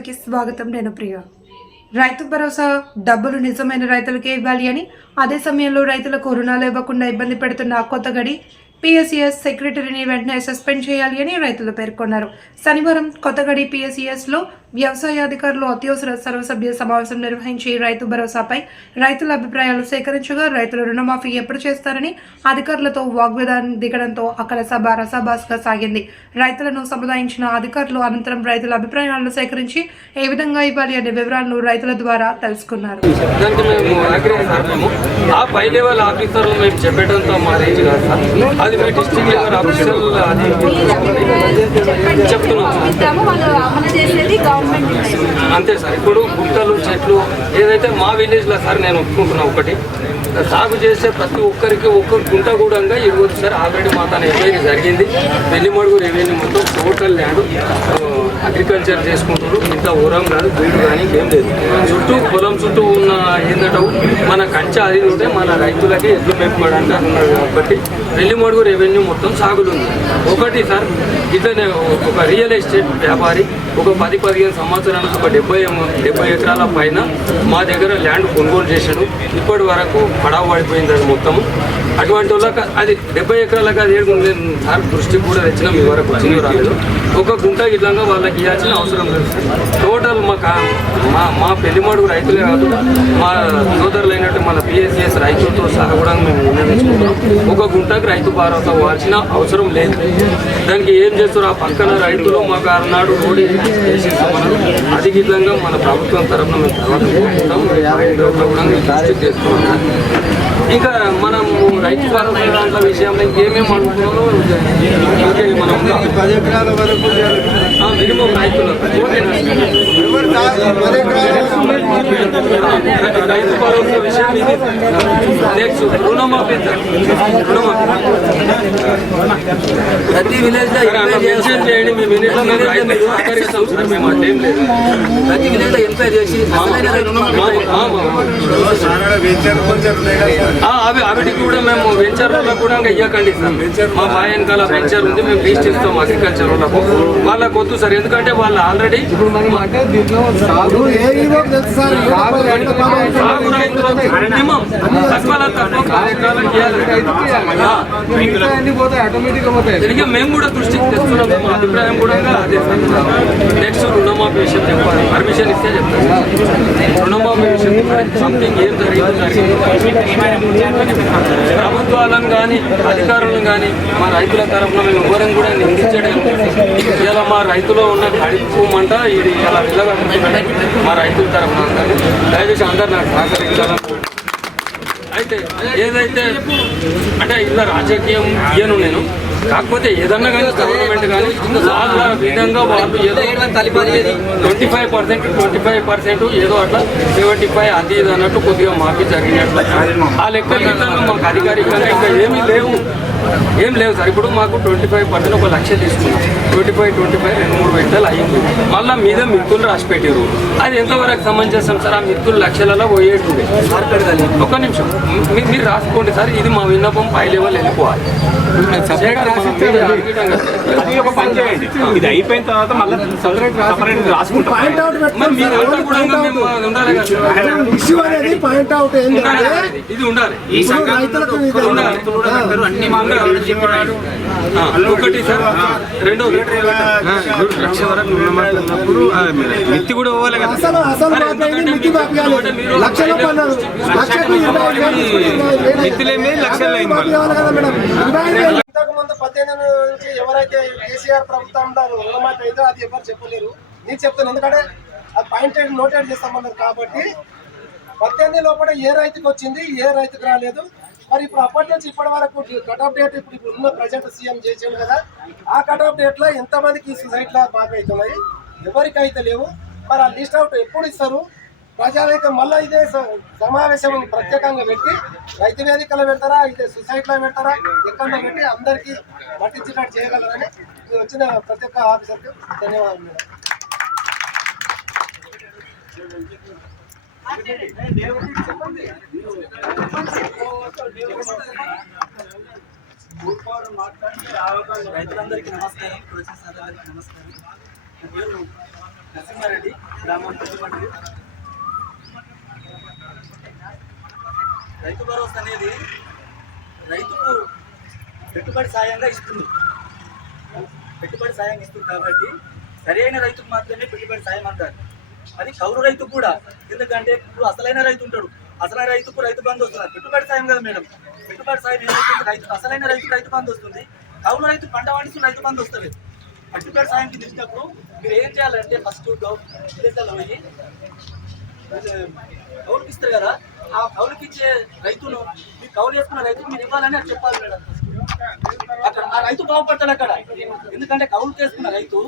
ఛానల్కి స్వాగతం నేను ప్రియ. రైతు భరోసా డబ్బులు నిజమైన రైతులకే ఇవ్వాలి అని అదే సమయంలో రైతులకు రుణాలు ఇవ్వకుండా ఇబ్బంది పెడుతున్న కొత్తగడి పిఎస్సిఎస్ సెక్రటరీని వెంటనే సస్పెండ్ చేయాలి అని రైతులు పేర్కొన్నారు. శనివారం కొత్తగడి PSES లో వ్యవసాయ అధికారులు అత్యవసర సర్వసభ్య సమావేశం నిర్వహించి రైతు భరోసాపై రైతుల అభిప్రాయాలు సేకరించగా రైతుల రుణమాఫీ ఎప్పుడు చేస్తారని అధికారులతో వాగ్వాదాన్ని దిగడంతో అక్కడ సభ రసాభాస్గా సాగింది. రైతులను సముదాయించిన అధికారులు అనంతరం రైతుల అభిప్రాయాలను సేకరించి ఏ విధంగా ఇవ్వాలి అనే వివరాలను రైతుల ద్వారా తెలుసుకున్నారు. ఆ పై లెవెల్ ఆఫీసర్లు మేము చెప్పేటంత మా రేంజ్ కాదు సార్. అది మీ డిస్ట్రిక్ట్ లెవెల్ ఆఫీసర్ అది చెప్తున్నాం అంతే సార్. ఇప్పుడు గుట్టలు చెట్లు ఏదైతే మా విలేజ్లో సార్ నేను ఒప్పుకుంటున్నా ఒకటి సాగు చేసే ప్రతి ఒక్కరికి ఒక్క గుంట కూడా ఇవ్వదు సార్. ఆల్రెడీ మా తన ఎంక్వైరీ జరిగింది. పెళ్ళిమడుగు రెవెన్యూ మొత్తం టోటల్ ల్యాండ్ అగ్రికల్చర్ చేసుకుంటారు ఇంత ఊరం కాదు బీడు కానీ ఏం లేదు. చుట్టూ పొలం చుట్టూ ఉన్న ఏంటంటే మన కంచె అది ఉంటే మన రైతులకి ఎద్దు పెంపడానికి అన్నారు కాబట్టి వెల్లిమడుగు రెవెన్యూ మొత్తం సాగులు ఉంది ఒకటి సార్ ఇట్లనే ఒక రియల్ ఎస్టేట్ వ్యాపారి ఒక పది పదిహేను సంవత్సరాలకు ఒక డెబ్బై డెబ్బై ఎకరాల పైన మా దగ్గర ల్యాండ్ కొనుగోలు చేశాడు. ఇప్పటి వరకు పడవ పడిపోయింది అది మొత్తము అటువంటి వాళ్ళకి అది డెబ్బై ఎకరాలకు అది ఏడు సార్ దృష్టికి కూడా తెచ్చిన మీ వరకు వచ్చిందో రాలేదు. ఒక గుంట ఇట్లంగా వాళ్ళకి ఇవ్వాల్సిన అవసరం లేదు. టోటల్ మా మా మా పెళ్ళిమాడు రైతులే కాదు మా సోదరులైనట్టు మన పిఎస్సిఎస్ రైతులతో సహా కూడా మేము విన్నవించుకుంటున్నాం ఒక గుంటకు రైతు భారత వాల్సిన అవసరం లేదు. దానికి ఏం చేస్తారు? ఆ పక్కన రైతులు మాకు ఆనాడు రోడ్డు చేసిస్తామన్నారు అది విధంగా మన ప్రభుత్వం తరఫున మేము తర్వాత కూడా మేము ఇంకా మనం రైతు భరోసా విషయంలో ఇంకేమేమి అనుకున్నామో మనం పది ఎకరాల వరకు ఆ, మినిమం రైతులు భరోసా విషయం ఇది. నెక్స్ట్ రుణమాఫీ ప్రతి విలేజ్లో మెన్షన్ చేయండి మీ మినిట్లో మేము రైతులు సహకరిస్తాం సార్ మేము అట్లేం లేదు. ప్రతి విలేజ్లో ఎంక్వైరీ చేసి అవి అవిటి కూడా మేము వెంచర్ వెంచర్లలో కూడా ఇంకా ఇవ్వకండి సార్. మా మా వెనకాల వెంచర్ ఉంది మేము లీస్ట్ ఇస్తాం అగ్రికల్చర్ వాళ్ళకు. వాళ్ళకు వద్దు సార్ ఎందుకంటే వాళ్ళు ఆల్రెడీ తిరిగి మేము కూడా దృష్టికి తెస్తున్నాం మా అభిప్రాయం కూడా నెక్స్ట్ రుణమాఫీ విషయం చెప్పాలి. పర్మిషన్ ఇస్తే చెప్తాను. రుణమాఫీ విషయం సంథింగ్ ఏం జరిగింది. ప్రభుత్వాలను కానీ అధికారులను కానీ మా రైతుల తరఫున మేము ఎవరిని కూడా నిందించడం. ఇలా మా రైతులో ఉన్న కడుపుమంట ఇది ఇలా వెళ్ళగలుగుతుందంటే మా రైతుల తరఫున దయచేసి అందరు నాకు సహకరించాలని అయితే ఏదైతే అంటే ఇలా రాజకీయం ఇయ్యను నేను. కాకపోతే ఏదన్నా కానీ గవర్నమెంట్ కానీ వాళ్ళ విధంగా వాళ్ళు ఏదో twenty five percent twenty five percent ఏదో అట్లా సెవెంటీ ఫైవ్ అది ఇది అన్నట్టు కొద్దిగా మాఫీ జరిగినట్లు ఆ లెక్క మాకు అధికారికంగా ఇంకా ఏమీ లేవు. ఏం లేవు సార్. ఇప్పుడు మాకు ట్వంటీ ఫైవ్ పర్సెంట్ ఒక లక్ష తీసుకున్నాం. ట్వంటీ ఫైవ్ ట్వంటీ ఫైవ్ రెండు మూడు వింటలు అయ్యింది. మళ్ళీ మీద మిత్తులు రాసి పెట్టారు అది ఎంతవరకు సమంజసం సార్? ఆ మిత్తులు లక్షలలో పోయేటుండే. ఒక నిమిషం. మీరు రాసుకోండి సార్. ఇది మా విన్నపం పై లెవెల్ వెళ్ళిపోవాలి అది ఒక పని చేయండి ఇది అయిపోయిన తర్వాత మళ్ళీ సపరేట్ సపరేట్ రాసుకుంటాం పాయింట్ అవుట్. ఇష్యూ అనేది పాయింట్ ఏంటంటే ఇది. ఉండాలి రైతులకు. అన్ని ఒకటి సార్ లక్ష వరకు ఉన్నప్పుడు మిత్తి కూడా పోవాలి కదా అసలు అసలు లక్షలు పన్నారు లక్షకు మిత్తులేమి అయింది మళ్ళీ. నుంచి ఎవరైతే కేసీఆర్ ప్రభుత్వంలో రుణమాఫీ అయిందో అది ఎవరు చెప్పలేరు. నేను చెప్తాను ఎందుకంటే అది పాయింట్ నోటెడ్ చేస్తామన్నారు కాబట్టి పద్దెనిమిది లోపల ఏ రైతుకి వచ్చింది ఏ రైతుకి రాలేదు. మరి ఇప్పుడు అప్పటి నుంచి ఇప్పటి వరకు కట్ ఆఫ్ డేట్ ఇప్పుడు ఇప్పుడు ఉన్న ప్రజెంట్ సీఎం చేసాడు కదా ఆ కట్ ఆఫ్ డేట్లో ఎంత మందికి సొసైటీ బాగా అవుతున్నాయి? ఎవరికి అయితే లేవు? మరి ఆ లిస్ట్ అవుట్ ఎప్పుడు ఇస్తారు? ప్రజావేదిక మళ్ళీ ఇదే సమావేశం ప్రత్యేకంగా పెట్టి రైతు వేదికలో పెడతారా ఇదే సొసైటీలో పెడతారా ఎక్కడ పెట్టి అందరికీ పట్టించినట్టు చేయగలరని వచ్చిన ప్రతి ఒక్క ఆఫీసర్కి ధన్యవాదాలు మేడం. రైతులందరికీ నమస్కారం ప్రొఫెసర్ వచ్చిన నమస్కారం. నరసింహారెడ్డి గ్రామం రైతు భరోసా అనేది రైతుకు పెట్టుబడి సాయంగా ఇస్తుంది. పెట్టుబడి సాయం ఇస్తుంది కాబట్టి సరైన రైతుకు మాత్రమే పెట్టుబడి సాయం అంటారు. అది కౌలు రైతు కూడా. ఎందుకంటే ఇప్పుడు అసలైన రైతు ఉంటాడు. అసలైన రైతుకు రైతు బంధు వస్తుంది. పెట్టుబడి సాయం కదా మేడం. పెట్టుబడి సాయం ఏమైతుంది రైతు అసలైన రైతు రైతు బంధు వస్తుంది. కౌలు రైతు పంట పండిస్తూ రైతు బంధు వస్తుంది. పెట్టుబడి సాయం కింద ఇచ్చినప్పుడు మీరు ఏం చేయాలంటే ఫస్ట్ విదేశాల్లో పోయి కౌలుకి ఇస్తారు కదా? ఆ కౌలుకి ఇచ్చే రైతును మీరు కౌలు వేసుకున్న రైతు మీరు ఇవ్వాలని అది చెప్పాలి మేడం. అక్కడ ఆ రైతు బాగుపడతాడు అక్కడ. ఎందుకంటే కౌలు చేసుకున్న రైతు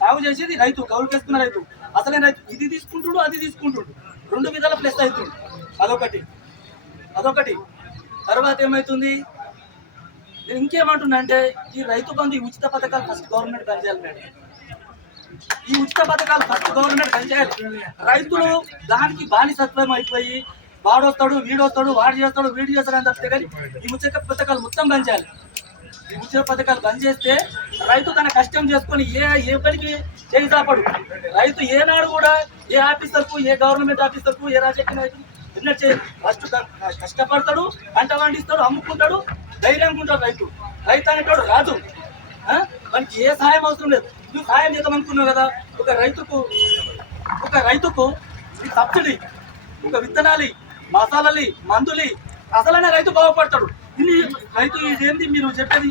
సాగు చేసేది రైతు కౌలు చేసుకున్న రైతు. అసలే రైతు ఇది తీసుకుంటుడు అది తీసుకుంటుడు. రెండు విధాల ప్లస్ అవుతుంది అదొకటి. అదొకటి. తర్వాత ఏమవుతుంది నేను ఇంకేమంటున్నా అంటే ఈ రైతు బంధు ఉచిత పథకాలు ఫస్ట్ గవర్నమెంట్ పనిచేయాలి చేయాలి మేడం. ఈ ఉచిత పథకాలు ఫస్ట్ గవర్నమెంట్ పనిచేయాలి చేయాలి. రైతులు దానికి బానిసత్వం అయిపోయి వాడొస్తాడు వీడొస్తాడు వాడు చేస్తాడు వీడు చేస్తాడు అని తప్పితే కానీ ఈ ఉచిత పథకాలు మొత్తం పనిచేయాలి ఈ ఉచిత పథకాలు బంద్ చేస్తే రైతు తన కష్టం చేసుకొని ఏ ఏ పనికి చేయితాపడు రైతు ఏనాడు కూడా ఏ ఆఫీసర్కు ఏ గవర్నమెంట్ ఆఫీసర్కు ఏ రాజకీయ నాయకుడు ఎన్నట్టు చేయడు. ఫస్ట్ కష్టపడతాడు పంట పండిస్తాడు అమ్ముకుంటాడు ధైర్యంగా ఉంటాడు రైతు. రైతు అనేటోడు రాదు ఆ? మనకి ఏ సహాయం అవసరం లేదు. నువ్వు సహాయం చేద్దాం అనుకున్నావు కదా ఒక రైతుకు ఒక రైతుకు ఈ సబ్సిడీ ఒక విత్తనాలి మసాలాలి మందులి అసలైన రైతు బాగుపడతాడు. ఇన్ని రైతు ఇదేంటి మీరు చెప్పేది?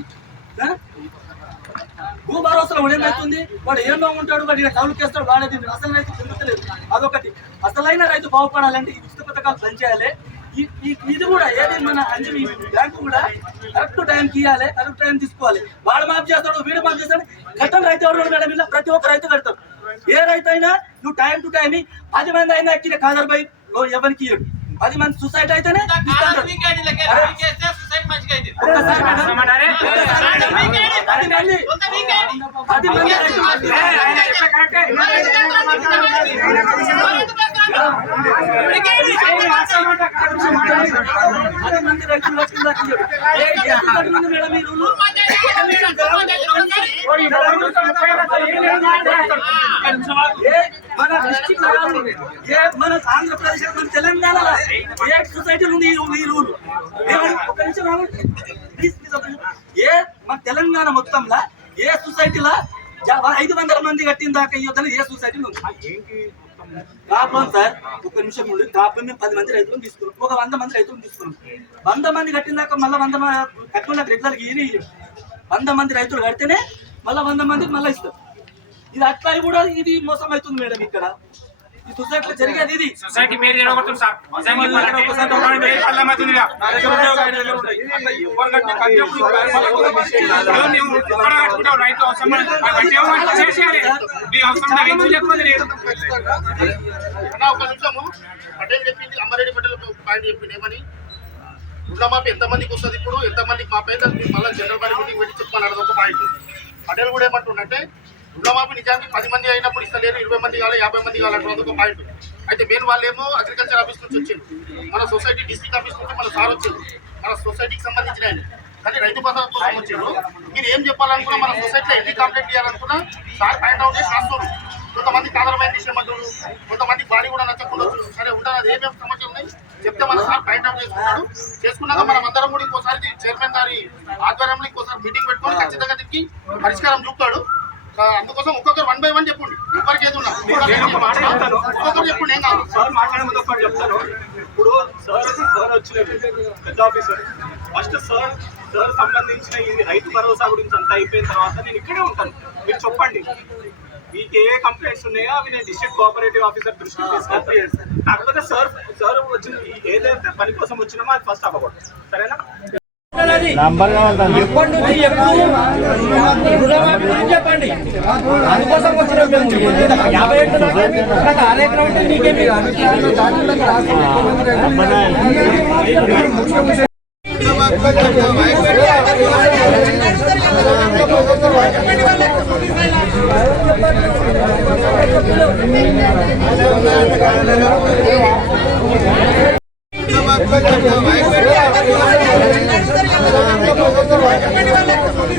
భూ భరోసాలో వాడు ఏమవుతుంది వాడు ఏం బాగుంటాడు వాడు ఈయన కౌలుకేస్తాడు వాడేది అసలు రైతు చెందుతలేదు అదొకటి. అసలైన రైతు బాగుపడాలంటే ఈ ఉచిత పథకాలు పనిచేయాలి. ఇది కూడా ఏది మన అంజలి బ్యాంకు కూడా కరెక్ట్ టైంకి ఇవ్వాలి కరెక్ట్ టైం తీసుకోవాలి. వాడు మాఫ్ చేస్తాడు వీడు మాఫ్ చేస్తాడు కట్టని రైతు ఎవరు మేడం ఇలా ప్రతి ఒక్క రైతు కడతాడు. ఏ రైతు అయినా నువ్వు టైం టు టైం పది మంది అయినా ఎక్కిన కాదర్ బై ఎవరికి ఇయ్యడు? పది మంది సొసైటీ అయితేనే మేడం, ఒక్కసారి ఏ మన డిస్టిక్ ఏ మన ఆంధ్రప్రదేశ్ మన తెలంగాణలో ఏ సొసైటీలు ఉంది ఈ రూల్? ఒక నిమిషం ఏ మన తెలంగాణ మొత్తంలో ఏ సొసైటీలో ఐదు వందల మంది కట్టిన దాకా ఇవ్వదని ఏ సొసైటీలో ఉంది? సార్. ఒక నిమిషం ఉండి. ప్రాబ్లం మేము పది మంది రైతులను తీసుకున్నాం. ఒక వంద మంది రైతులను తీసుకున్నాం. వంద మంది కట్టిన దాకా మళ్ళీ వంద కట్టుకున్న రెగ్యులర్ ఇది వంద మంది రైతులు కడితేనే మళ్ళీ వంద మందికి మళ్ళీ ఇస్తారు. ఇది అట్లా కూడా ఇది మోసం అవుతుంది మేడం ఇక్కడ. ఈ సొసైటీలో జరిగేది ఇది. సొసైటీ జరగబడుతుంది సార్. ఒక నిమిషము. పటేల్ చెప్పింది అమ్మారెడ్డి పటేల్ ఒక పాయింట్ చెప్పింది. ఏమని? రుణమాఫీ ఎంతమందికి వస్తుంది ఇప్పుడు? ఎంతమందికి మాపై మళ్ళీ జనరల్ బాడీ మీటింగ్ పెట్టి చెప్పమని అన్నది ఒక పాయింట్. పటేల్ కూడా ఏమంటుండంటే రుణమాఫీ నిజానికి పది మంది అయినప్పుడు ఇస్తలేరు ఇరవై మంది కావాలి యాభై మంది కావాలంటున్నది ఒక పాయింట్ అయితే మెయిన్ వాళ్ళేమో అగ్రికల్చర్ ఆఫీస్ నుంచి వచ్చింది మన సొసైటీ డిస్ట్రిక్ట్ ఆఫీస్ నుంచి మన సార్ వచ్చింది మన సొసైటీకి సంబంధించిన ఆయన. కానీ రైతు భద్రత కోసం వచ్చారు మీరు ఏం చెప్పాలనుకున్నా మన సొసైటీలో ఎన్ని కంప్లైంట్ చేయాలనుకున్నా సార్ పాయింట్ అవుట్ చేసి రాస్తారు. కొంతమంది కాదరమైన విషయమంటారు కొంతమంది బాడీ కూడా నచ్చకుండా సరే ఉంటారు అది ఏమేమి సమస్యలు ఉన్నాయి? చెప్తే మన సార్ పాయింట్ అవుట్ చేసుకుంటాడు. చేసుకున్నాక మనం అందరం కూడా ఇంకోసారి చైర్మన్ గారి ఆధ్వర్యంలో ఇంకోసారి మీటింగ్ పెట్టుకొని ఖచ్చితంగా దీనికి పరిష్కారం చూపుతాడు. అందుకోసం ఒక్కొక్కరు వన్ బై వన్ చెప్పండి. ఎవరికి ఏది ఉన్నా. ఒక్కొక్కరు చెప్పండి. ఏం కాదు. సార్ మాట్లాడే ముందు ఒకటి చెప్తాను. ఇప్పుడు సార్ సార్ వచ్చినట్టు పెద్ద ఆఫీసర్ ఫస్ట్ సార్ సార్ సంబంధించిన ఈ రైతు భరోసా గురించి అంతా అయిపోయిన తర్వాత నేను ఇక్కడే ఉంటాను. మీరు చెప్పండి. మీకు ఏ కంప్లైంట్స్ ఉన్నాయో అవి నేను డిస్ట్రిక్ట్ కోఆపరేటివ్ ఆఫీసర్ దృష్టికి తీసుకెళ్తాను. కాకపోతే సార్ సార్ వచ్చిన ఏదైతే పని కోసం వచ్చినామో అది ఫస్ట్ అవ్వకూడదు. సరేనా? ఉన్నది ఎప్పటి నుంచి ఎప్పుడు? రుణమాఫీ గురించి చెప్పండి. అందుకోసం వచ్చిన యాభై ఏళ్ళు కార్యక్రమం ఆరు ఎకరం ఉంటే నీకేమి చెప్పండి